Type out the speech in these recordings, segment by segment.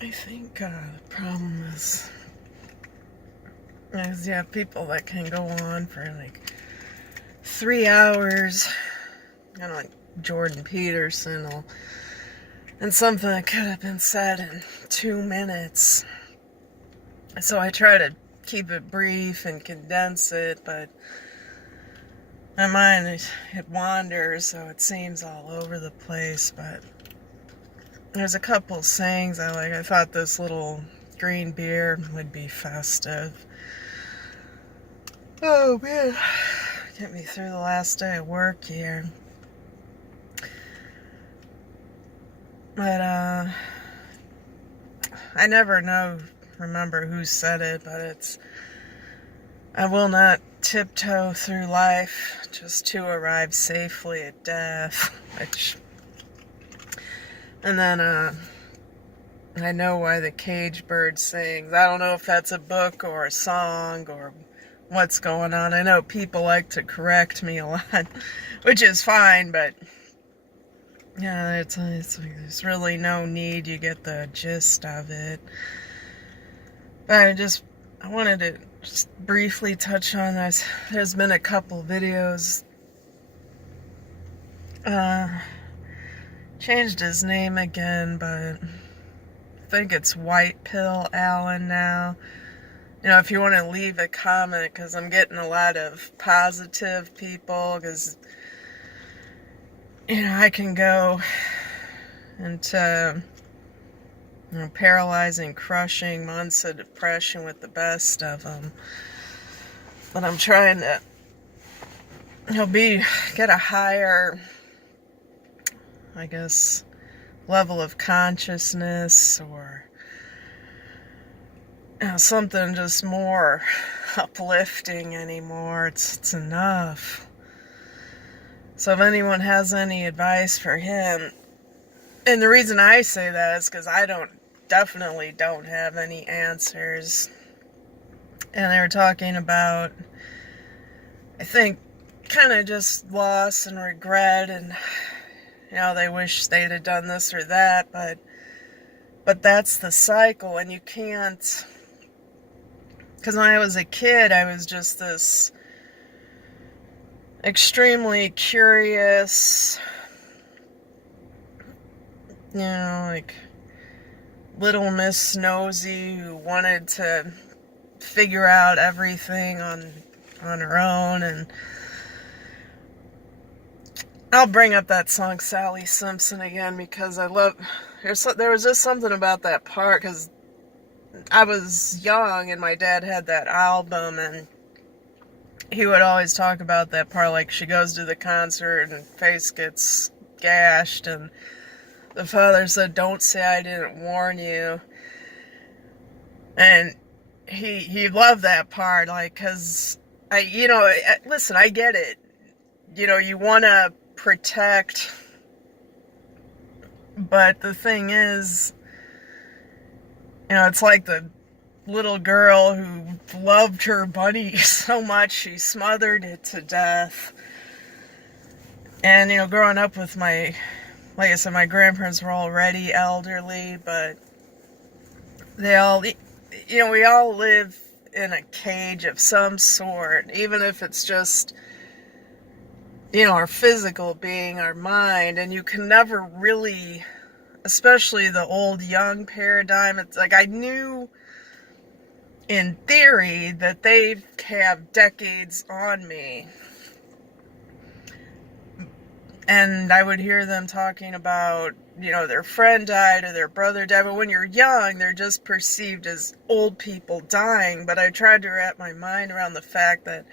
I think the problem is you have people that can go on for like 3 hours, kind of like Jordan Peterson, and something that could have been said in 2 minutes. So I try to keep it brief and condense it, but my mind, it wanders, so it seems all over the place. But there's a couple sayings I like. I thought this little green beer would be festive. Oh man, get me through the last day of work here. But I never remember who said it, but I will not tiptoe through life just to arrive safely at death. And then I know why the cage bird sings. I don't know if that's a book or a song or what's going on. I know people like to correct me a lot, which is fine, but yeah, there's really no need. You get the gist of it. But I wanted to just briefly touch on this. There's been a couple videos. Changed his name again, but I think it's White Pill Allen now. You know, if you want to leave a comment, because I'm getting a lot of positive people, because, you know, I can go into, you know, paralyzing, crushing months of depression with the best of them. But I'm trying to, get a higher, I guess, level of consciousness, or something just more uplifting anymore. It's enough. So if anyone has any advice for him, and the reason I say that is because I definitely don't have any answers. And they were talking about, I think, kind of just loss and regret, and they wish they'd have done this or that, but that's the cycle, and you can't, because when I was a kid, I was just this extremely curious, like Little Miss Nosy who wanted to figure out everything on her own. And I'll bring up that song Sally Simpson again, because there was just something about that part, because I was young and my dad had that album, and he would always talk about that part, like she goes to the concert and face gets gashed, and the father said, "Don't say I didn't warn you." And he loved that part, like, because listen, I get it. You want to protect, but the thing is, it's like the little girl who loved her bunny so much she smothered it to death. And growing up with like I said, my grandparents were already elderly, but we all live in a cage of some sort, even if it's just our physical being, our mind. And you can never really, especially the old young paradigm, it's like I knew in theory that they have decades on me, and I would hear them talking about their friend died or their brother died, but when you're young they're just perceived as old people dying. But I tried to wrap my mind around the fact that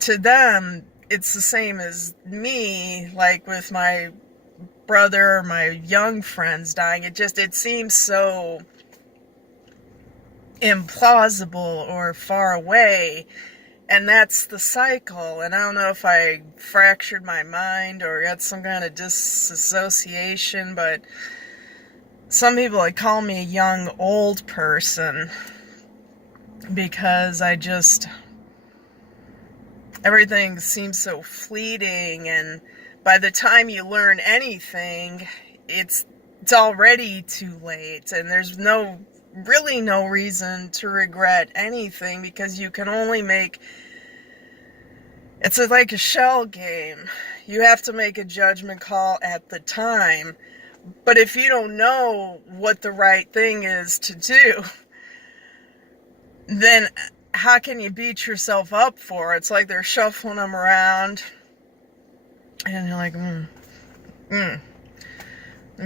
to them it's the same as me, like with my brother or my young friends dying. It seems so implausible or far away, and that's the cycle. And I don't know if I fractured my mind or got some kind of disassociation, but some people call me a young old person, because everything seems so fleeting, and by the time you learn anything, it's already too late, and there's really no reason to regret anything, because you can only make, it's like a shell game. You have to make a judgment call at the time. But if you don't know what the right thing is to do, then how can you beat yourself up for it? It's like they're shuffling them around, and you're like, and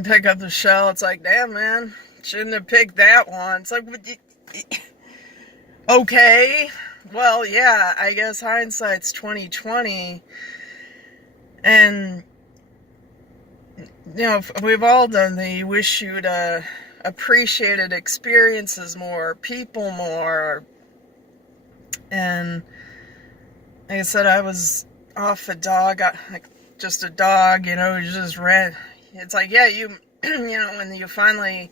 pick up the shell. It's like, damn, man, shouldn't have picked that one. It's like, okay, well, yeah, I guess hindsight's 20/20, and you know, we've all done the wish you'd appreciated experiences more, people more, and like I said, I was off a dog, like just a dog, you know, who just ran. It's like, yeah, you know, when you finally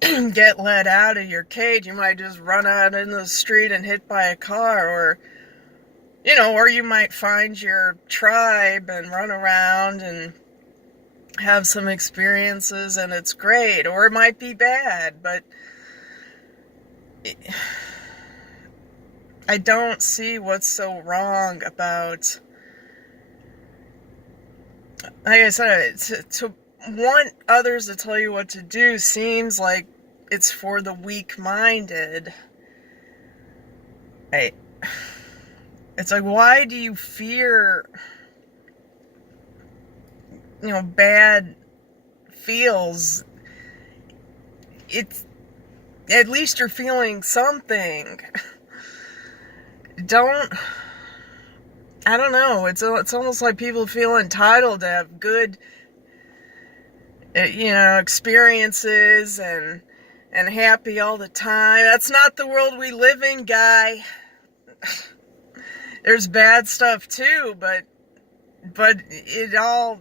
get let out of your cage, you might just run out in the street and hit by a car, or, you know, or you might find your tribe and run around and have some experiences, and it's great, or it might be bad, but I don't see what's so wrong about, like I said, to want others to tell you what to do seems like it's for the weak-minded. It's like, why do you fear, you know, bad feels? It's, at least you're feeling something. I don't know, it's almost like people feel entitled to have good, you know, experiences and happy all the time. That's not the world we live in, guy. There's bad stuff too, but it all,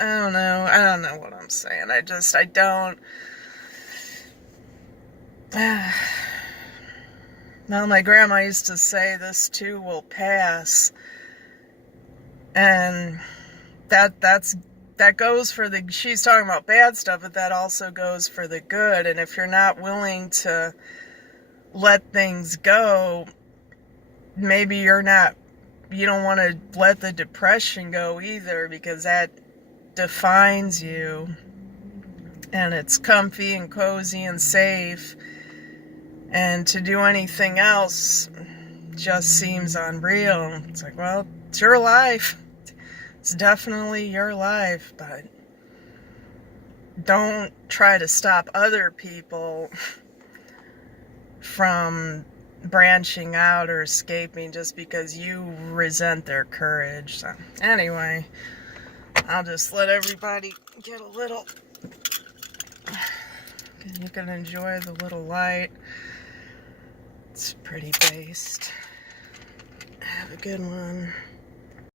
I don't know what I'm saying. I don't. Well, my grandma used to say, this too will pass. And that goes for the, she's talking about bad stuff, but that also goes for the good. And if you're not willing to let things go, maybe you don't want to let the depression go either, because that defines you, and it's comfy and cozy and safe, and to do anything else just seems unreal. It's like, well, it's your life. It's definitely your life, but don't try to stop other people from branching out or escaping just because you resent their courage. So, anyway, I'll just let everybody get a little, you can enjoy the little light. It's pretty based. Have a good one.